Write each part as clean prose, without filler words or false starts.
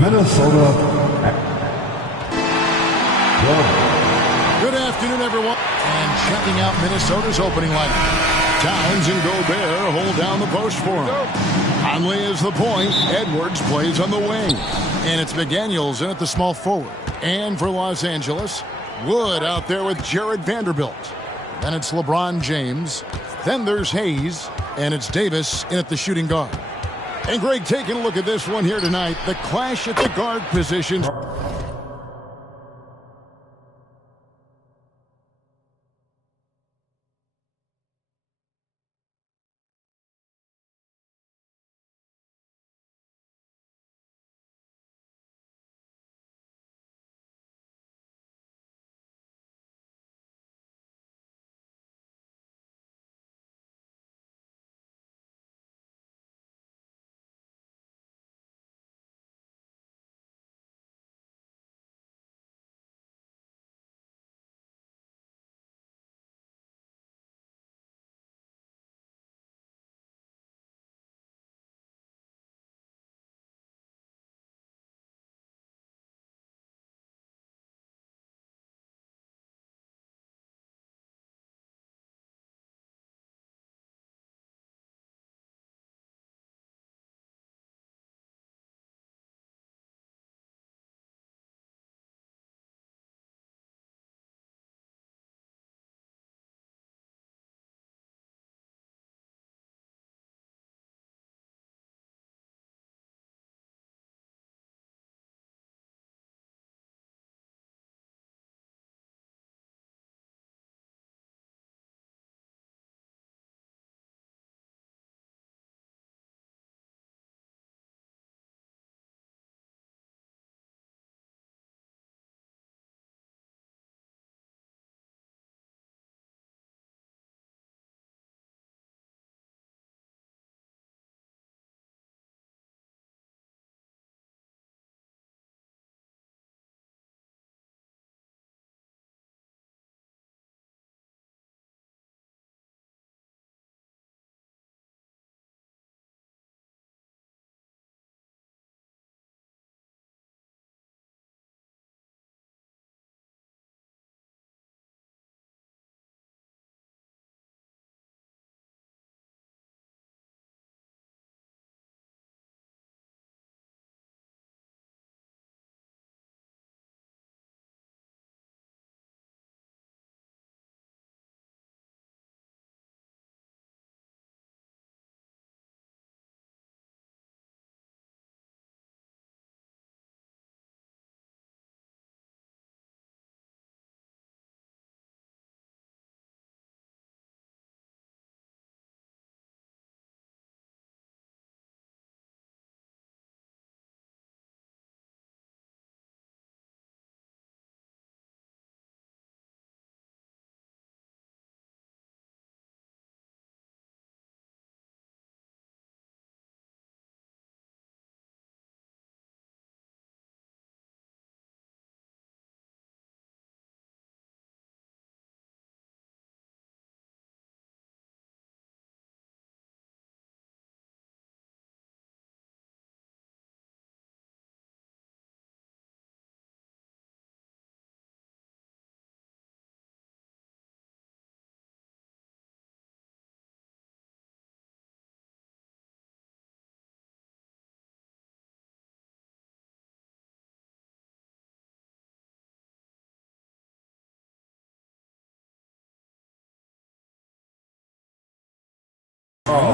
Minnesota. Good afternoon, everyone. And checking out Minnesota's opening lineup. Towns and Gobert hold down the post for him. Conley is the point. Edwards plays on the wing. And it's McDaniels in at the small forward. And for Los Angeles, Wood out there with Jared Vanderbilt. Then it's LeBron James. Then there's Hayes. And it's Davis in at the shooting guard. And Greg, taking a look at this one here tonight, the clash at the guard positions.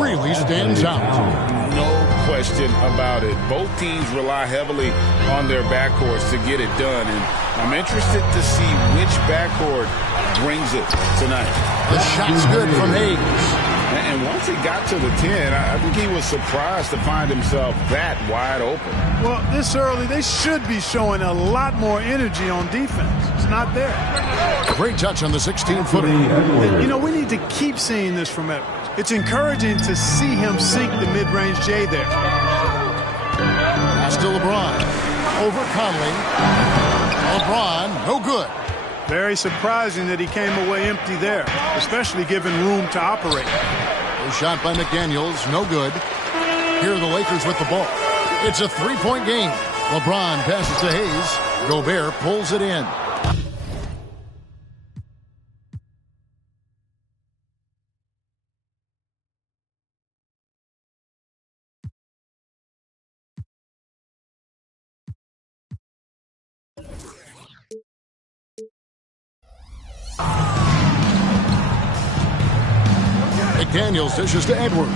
Really stands out. No question about it. Both teams rely heavily on their backcourts to get it done, and I'm interested to see which backcourt brings it tonight. The shot's good from Hayes. And once he got to the 10, I think he was surprised to find himself that wide open. Well, this early, they should be showing a lot more energy on defense. It's not there. Great touch on the 16-footer. You know, we need to keep seeing this from Edwards. It's encouraging to see him sink the mid-range J there. Pass to LeBron. Over Conley. LeBron, no good. Very surprising that he came away empty there, especially given room to operate. A shot by McDaniels, no good. Here are the Lakers with the ball. It's a three-point game. LeBron passes to Hayes. Gobert pulls it in. McDaniels dishes to Edwards.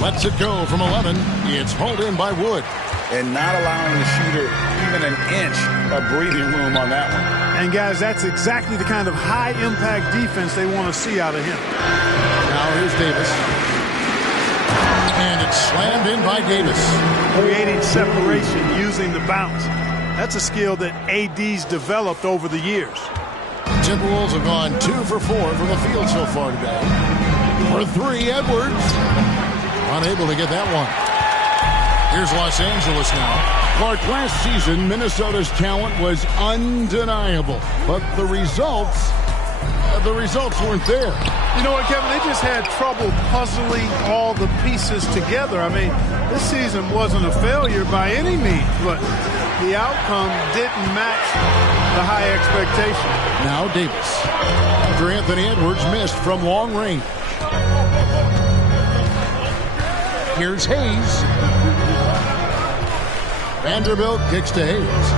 Lets it go from 11. It's hauled in by Wood. And not allowing the shooter even an inch of breathing room on that one. And, guys, that's exactly the kind of high-impact defense they want to see out of him. Now here's Davis. And it's slammed in by Davis. Creating separation using the bounce. That's a skill that AD's developed over the years. Timberwolves have gone 2 for 4 from the field so far today. For 3, Edwards. Unable to get that one. Here's Los Angeles now. Clark, last season, Minnesota's talent was undeniable. But the results weren't there. You know what, Kevin? They just had trouble puzzling all the pieces together. I mean, this season wasn't a failure by any means, but the outcome didn't match the high expectation. Now Davis. After Anthony Edwards missed from long range. Here's Hayes. Vanderbilt kicks to Hayes.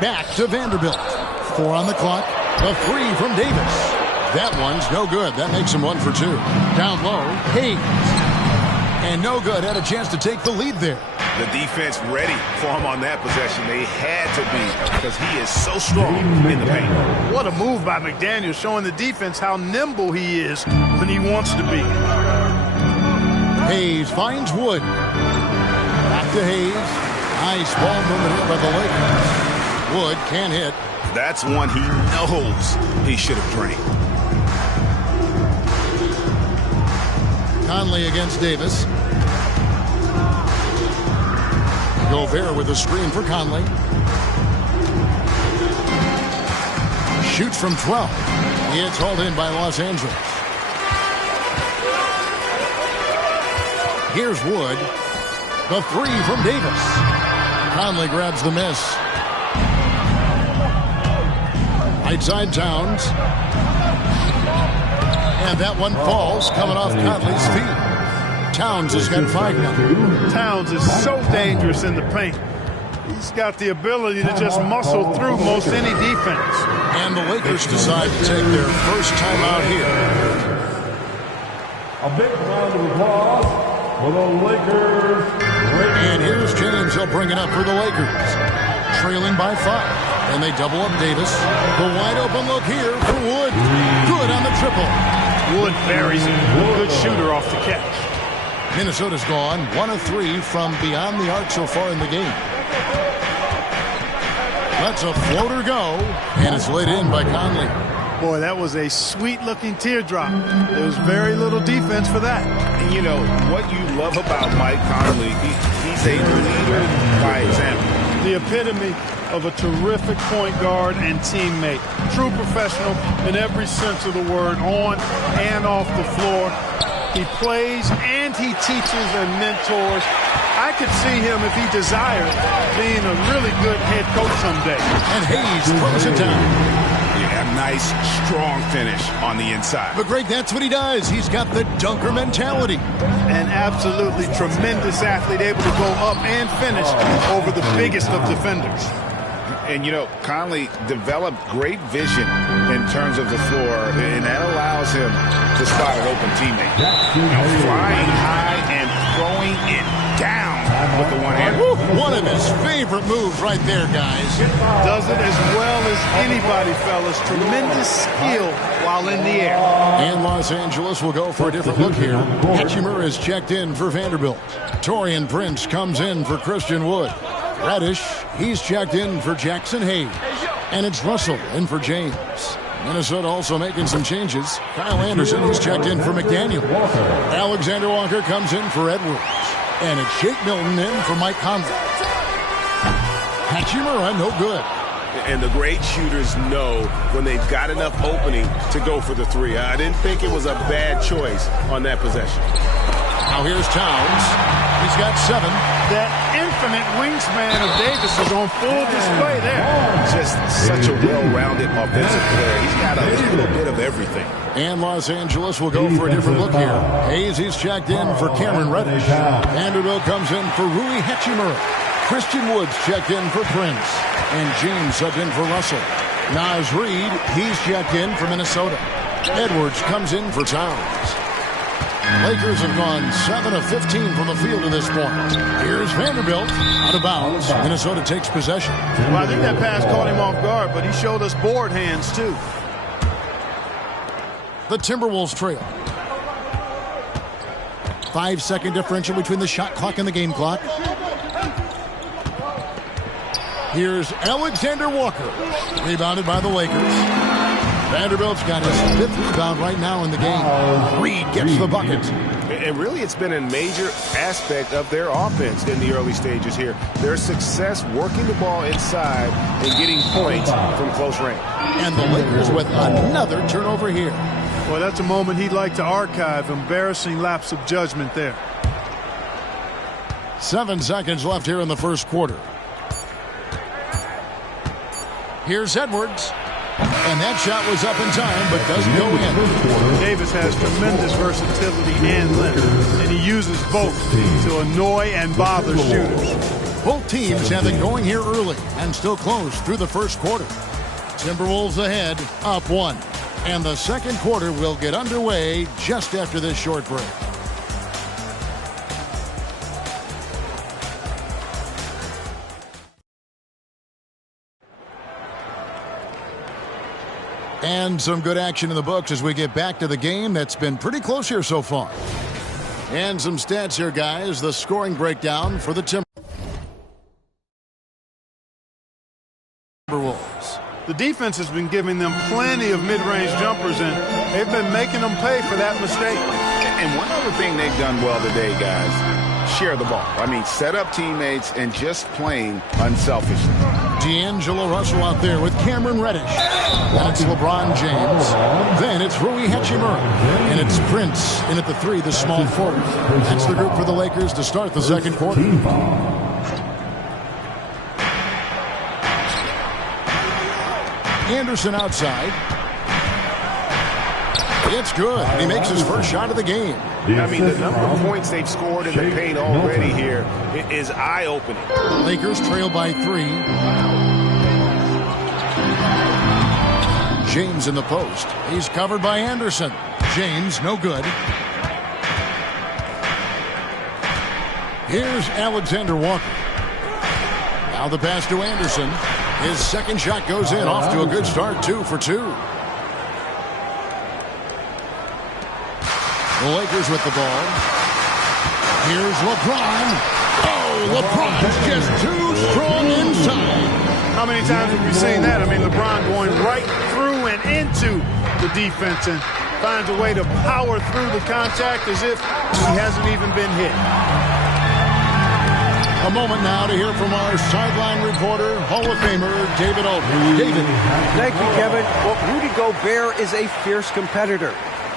Back to Vanderbilt. 4 on the clock. A 3 from Davis. That one's no good. That makes him 1 for 2. Down low, Hayes. And no good. Had a chance to take the lead there. The defense ready for him on that possession. They had to be because he is so strong in the paint. What a move by McDaniels, showing the defense how nimble he is when he wants to be. Hayes finds Wood. Back to Hayes. Nice ball movement here by the Lakers. Wood can't hit. That's one he knows he should have drained. Conley against Davis. Gobert with a screen for Conley. Shoots from 12. It's hauled in by Los Angeles. Here's Wood. The 3 from Davis. Conley grabs the miss. Right side Towns. And that one falls coming off Conley's feet. Towns has got 5 now. Towns is so dangerous in the paint. He's got the ability to just muscle through most any defense. And the Lakers decide to take their first time out here. A big round of applause for the Lakers. And here's James. He'll bring it up for the Lakers. Trailing by 5. And they double up Davis. The wide open look here for Wood. Good on the triple. Wood buries it. Good shooter off the catch. Minnesota's gone 1 of 3 from beyond the arc so far in the game. Lets a floater go, and it's laid in by Conley. Boy, that was a sweet-looking teardrop. There was very little defense for that. And you know, what you love about Mike Conley, he's a leader by example. The epitome of a terrific point guard and teammate. True professional in every sense of the word, on and off the floor. He plays and he teaches and mentors. I could see him, if he desired, being a really good head coach someday. And Hayes throws it down. Yeah, nice, strong finish on the inside. But Greg, that's what he does. He's got the dunker mentality. An absolutely tremendous athlete, able to go up and finish over the biggest of defenders. And, you know, Conley developed great vision in terms of the floor, and that allows him to spot an open teammate. You know, flying high and throwing it down with the one hand. One of his favorite moves right there, guys. Does it as well as anybody, fellas. Tremendous skill while in the air. And Los Angeles will go for a different look here. Hatchimer is checked in for Vanderbilt. Taurean Prince comes in for Christian Wood. Reddish, he's checked in for Jackson Hayes. And it's Russell in for James. Minnesota also making some changes. Kyle Anderson, he's checked in for McDaniel. Alexander Walker comes in for Edwards. And it's Shake Milton in for Mike Conley. Hachimura, no good. And the great shooters know when they've got enough opening to go for the 3. I didn't think it was a bad choice on that possession. Now here's Towns. He's got 7. That infinite wingspan of Davis is on full display there. Just such a well-rounded offensive player. He's got a little bit of everything. And Los Angeles will go for a different look here. Hayes, he's checked in for Cameron Reddish. Vanderbilt comes in for Rui Hachimura. Christian Woods checked in for Prince. And James subbed in for Russell. Naz Reid, he's checked in for Minnesota. Edwards comes in for Towns. Lakers have gone 7 of 15 from the field to this point. Here's Vanderbilt out of bounds. Minnesota takes possession. Well, I think that pass caught him off guard, but he showed us board hands too. The Timberwolves trail. 5-second differential between the shot clock and the game clock. Here's Alexander Walker. Rebounded by the Lakers. Vanderbilt's got his 5th rebound right now in the game. Reed gets the bucket. And really, it's been a major aspect of their offense in the early stages here. Their success working the ball inside and getting points from close range. And the Lakers with another turnover here. Well, that's a moment he'd like to archive. Embarrassing lapse of judgment there. 7 seconds left here in the first quarter. Here's Edwards. And that shot was up in time, but doesn't go in. Davis has tremendous versatility and length, and he uses both to annoy and bother shooters. Both teams have it going here early and still close through the first quarter. Timberwolves ahead, up 1. And the second quarter will get underway just after this short break. And some good action in the books as we get back to the game that's been pretty close here so far. And some stats here, guys. The scoring breakdown for the Timberwolves. The defense has been giving them plenty of mid-range jumpers, and they've been making them pay for that mistake. And one other thing they've done well today, guys, share the ball. I mean, set up teammates and just playing unselfishly. D'Angelo Russell out there with Cameron Reddish. Then it's LeBron James. Then it's Rui Hachimura. And it's Prince in at the 3, the small forward. That's the group for the Lakers to start the second quarter. Anderson outside. It's good. He makes his first shot of the game. I mean, the number of points they've scored in the paint already here is eye-opening. Lakers trail by 3. James in the post. He's covered by Anderson. James, no good. Here's Alexander Walker. Now the pass to Anderson. His second shot goes in, off to a good start, 2 for 2. The Lakers with the ball. Here's LeBron. Oh, LeBron's just too strong inside. How many times have we seen that? I mean, LeBron going right through and into the defense and finds a way to power through the contact as if he hasn't even been hit. A moment now to hear from our sideline reporter, Hall of Famer David Aldridge. David. Thank you, Kevin. Well, Rudy Gobert is a fierce competitor.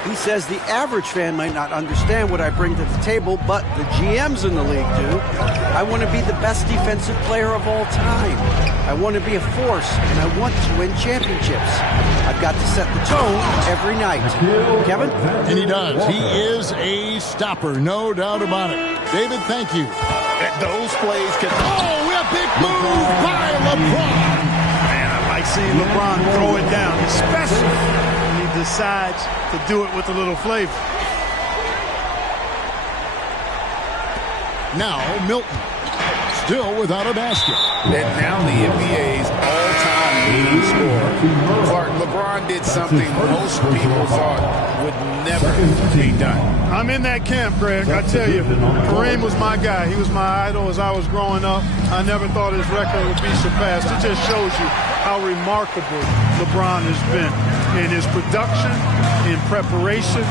He says the average fan might not understand what I bring to the table, but the GMs in the league do. I want to be the best defensive player of all time. I want to be a force, and I want to win championships. I've got to set the tone every night. Kevin? And he does. He is a stopper, no doubt about it. David, thank you. Those plays can... Oh, a big move by LeBron. Man, I like seeing LeBron throw it down, especially when he decides to do it with a little flavor. Now Milton, still without a basket. And now the NBA's all-time leading scorer. Clark, LeBron did something most people thought would never be done. I'm in that camp, Greg. I tell you, Kareem was my guy. He was my idol as I was growing up. I never thought his record would be surpassed. It just shows you how remarkable LeBron has been in his production, in preparation,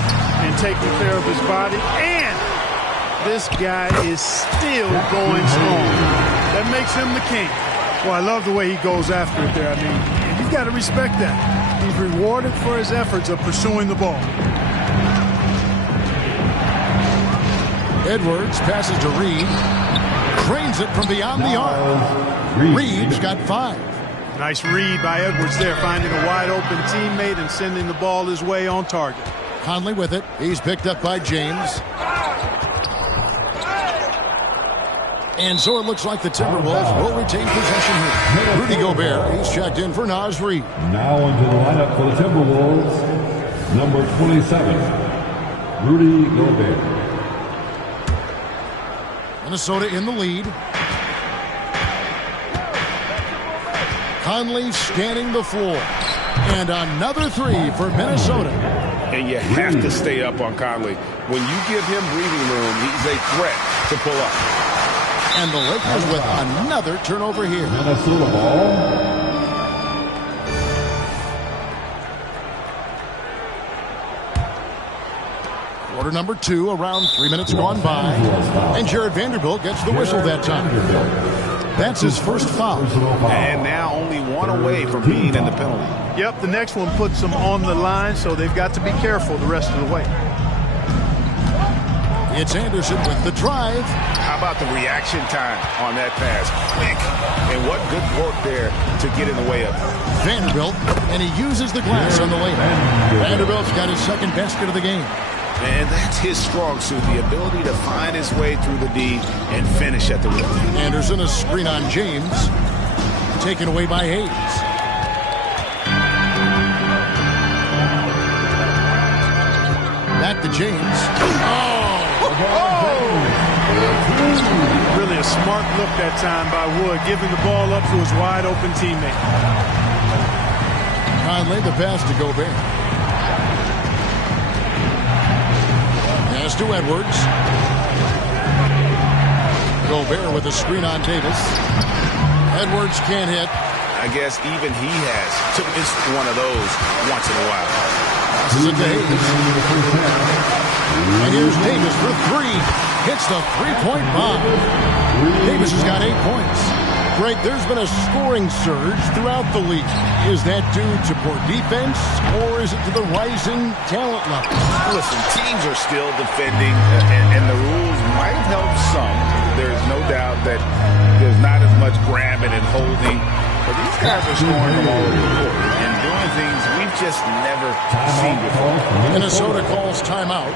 and taking care of his body. And this guy is still going strong. That makes him the king. Well, I love the way he goes after it there. I mean, you've got to respect that. He's rewarded for his efforts of pursuing the ball. Edwards passes to Reed. Cranes it from beyond the arc. Reed's got 5. Nice read by Edwards there, finding a wide-open teammate and sending the ball his way on target. Conley with it. He's picked up by James. And so it looks like the Timberwolves will retain possession here. Rudy Gobert, he's checked in for Naz Reid. Now into the lineup for the Timberwolves, number 27, Rudy Gobert. Minnesota in the lead. Conley scanning the floor. And another 3 for Minnesota. And you have to stay up on Conley. When you give him breathing room, he's a threat to pull up. And the Lakers with another turnover here. Minnesota ball. Quarter number 2, around 3 minutes gone by. And Jared Vanderbilt gets the whistle that time. That's his first foul. And now only 1 away from being in the penalty. Yep, the next one puts them on the line, so they've got to be careful the rest of the way. It's Anderson with the drive. How about the reaction time on that pass? Quick. And what good work there to get in the way of it. Vanderbilt, and he uses the glass on the layup. Vanderbilt's got his second basket of the game. And that's his strong suit, the ability to find his way through the D and finish at the rim. Anderson, a screen on James. Taken away by Hayes. Back to James. Really a smart look that time by Wood, giving the ball up to his wide-open teammate. Conley, the pass to Gobert. Pass to Edwards. Gobert with a screen on Davis. Edwards can't hit. I guess even he has to miss one of those once in a while. This is a Davis. And here's Davis for 3. Hits the 3-point bomb. Davis has got 8 points. Greg, there's been a scoring surge throughout the league. Is that due to poor defense, or is it to the rising talent level? Listen, teams are still defending, and the rules might help some. There's no doubt that there's not as much grabbing and holding. But these guys are scoring from all over the court and doing things we've just never seen before. Minnesota calls timeout.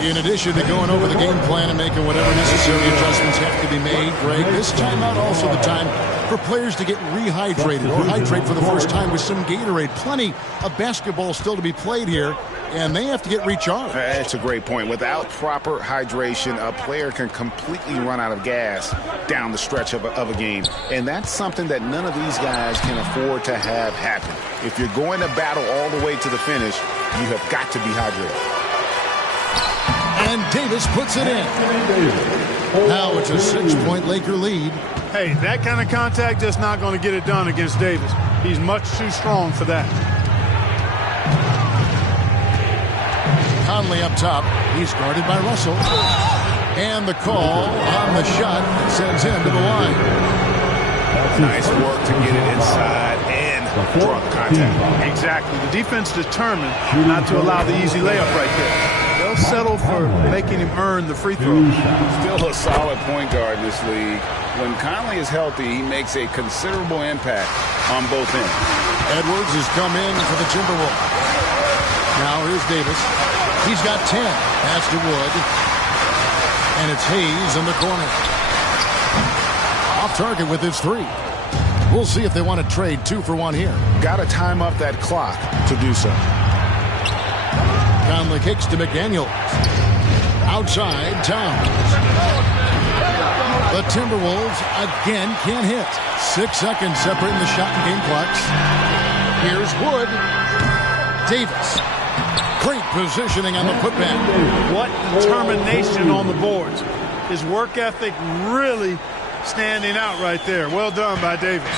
In addition to going over the game plan and making whatever necessary adjustments have to be made, Greg, this timeout also the time for players to get rehydrated or hydrate for the first time with some Gatorade. Plenty of basketball still to be played here, and they have to get recharged. That's a great point. Without proper hydration, a player can completely run out of gas down the stretch of a game. And that's something that none of these guys can afford to have happen. If you're going to battle all the way to the finish, you have got to be hydrated. And Davis puts it in. Now it's a 6-point Laker lead. Hey, that kind of contact just not going to get it done against Davis. He's much too strong for that. Conley up top. He's guarded by Russell. And the call on the shot that sends him to the line. Nice work to get it inside and draw the contact. Exactly. The defense determined not to allow the easy layup right there. They'll settle for making him earn the free throw. Still a solid point guard in this league. When Conley is healthy, he makes a considerable impact on both ends. Edwards has come in for the Timberwolves. Now here's Davis. He's got 10. Pass to Wood. And it's Hayes in the corner. Off target with his 3. We'll see if they want to trade 2 for 1 here. Got to time up that clock to do so. Conley kicks to McDaniels. Outside, Towns. The Timberwolves again can't hit. 6 seconds separating the shot and game clocks. Here's Wood. Davis. Great positioning on the putback. What determination on the boards. His work ethic really standing out right there. Well done by Davis.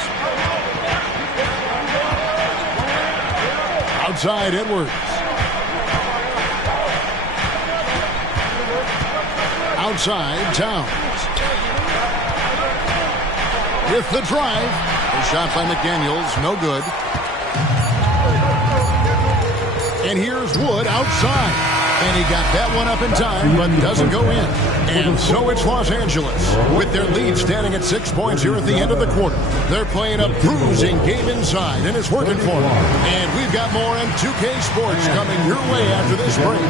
Outside, Edwards. Outside, Towns. With the drive. A shot by McDaniels, no good. And here's Wood outside. And he got that one up in time, but doesn't go in. And so it's Los Angeles, with their lead standing at 6 points here at the end of the quarter. They're playing a bruising game inside, and it's working for them. And we've got more on 2K Sports coming your way after this break.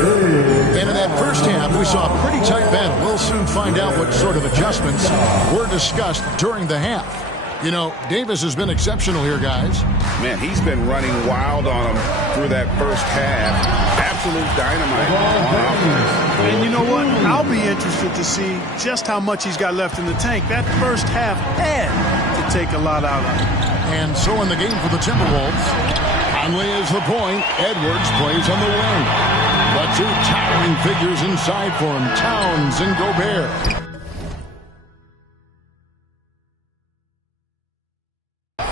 And in that first half, we saw a pretty tight battle. We'll soon find out what sort of adjustments were discussed during the half. You know, Davis has been exceptional here, guys. Man, he's been running wild on them through that first half. Absolute dynamite on offense. And you know what? I'll be interested to see just how much he's got left in the tank. That first half had to take a lot out of him. And so in the game for the Timberwolves, Conley is the point. Edwards plays on the wing. The two towering figures inside for him, Towns and Gobert.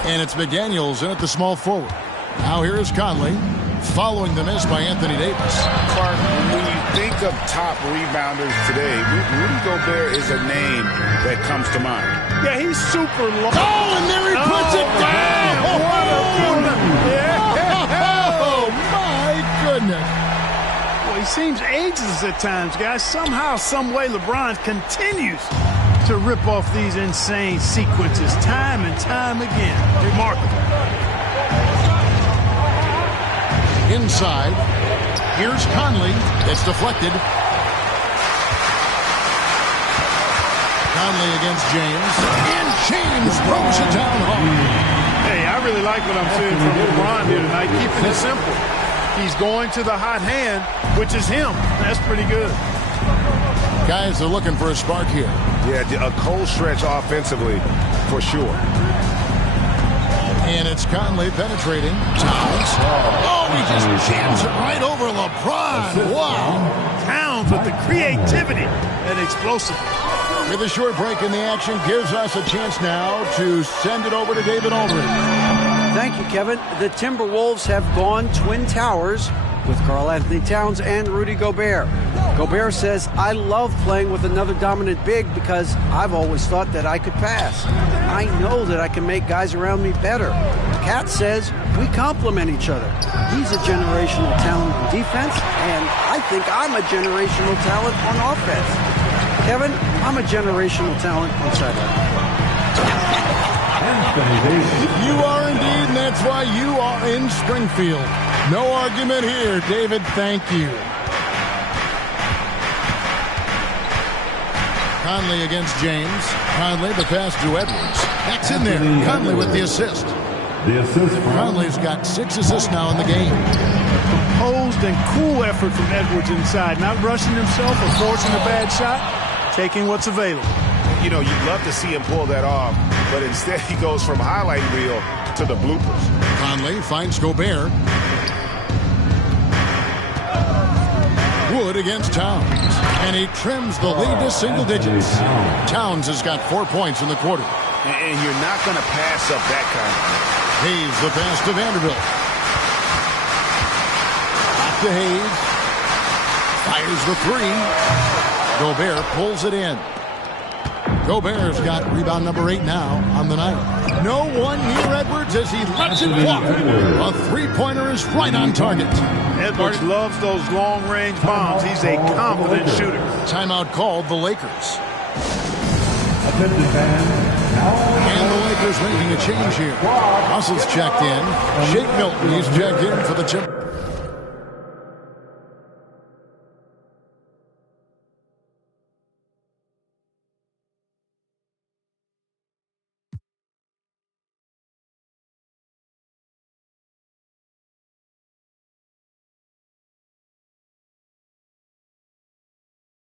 And it's McDaniels in at the small forward. Now here is Conley, following the miss by Anthony Davis. Clark, when you think of top rebounders today, Rudy Gobert is a name that comes to mind. Yeah, he's super long. Oh, and there he puts it down! Oh, my goodness. Well, he seems ageless at times, guys. Somehow, some way, LeBron continues to rip off these insane sequences time and time again. Remarkable. Inside, here's Conley. It's deflected. Conley against James. And James throws it down hard. Hey, I really like what I'm seeing from LeBron here tonight, keeping it simple. He's going to the hot hand, which is him. That's pretty good. Guys are looking for a spark here. Yeah, a cold stretch offensively, for sure. And it's Conley penetrating. Towns. Oh, he just jams it right over LeBron. Wow. Towns with the creativity and explosiveness. With a short break in the action, gives us a chance now to send it over to David Aldridge. Thank you, Kevin. The Timberwolves have gone Twin Towers with Karl-Anthony Towns and Rudy Gobert. Gobert says, I love playing with another dominant big because I've always thought that I could pass. I know that I can make guys around me better. Cat says, we complement each other. He's a generational talent on defense, and I think I'm a generational talent on offense. Kevin, I'm a generational talent on sideline. You are indeed, and that's why you are in Springfield. No argument here, David. Thank you. Conley against James. Conley, the pass to Edwards. That's in there. Conley with the assist. The assist from Conley's got 6 assists now in the game. Composed and cool effort from Edwards inside. Not rushing himself or forcing a bad shot. Taking what's available. You know, you'd love to see him pull that off, but instead he goes from highlight reel to the bloopers. Conley finds Gobert. Wood against Towns. And he trims the lead to single digits. Towns has got 4 points in the quarter. And you're not going to pass up that kind of thing. Hayes the pass to Vanderbilt. Back to Hayes. Fires the 3. Gobert pulls it in. Gobert's got rebound number 8 now on the night. No one near Edwards as he lets it walk. A three-pointer is right on target. Edwards loves those long-range bombs. He's a confident shooter. Timeout called the Lakers. Attention fans. And the Lakers making a change here. Russell's checked in. Shake Milton, he's checked in for the Timberwolves.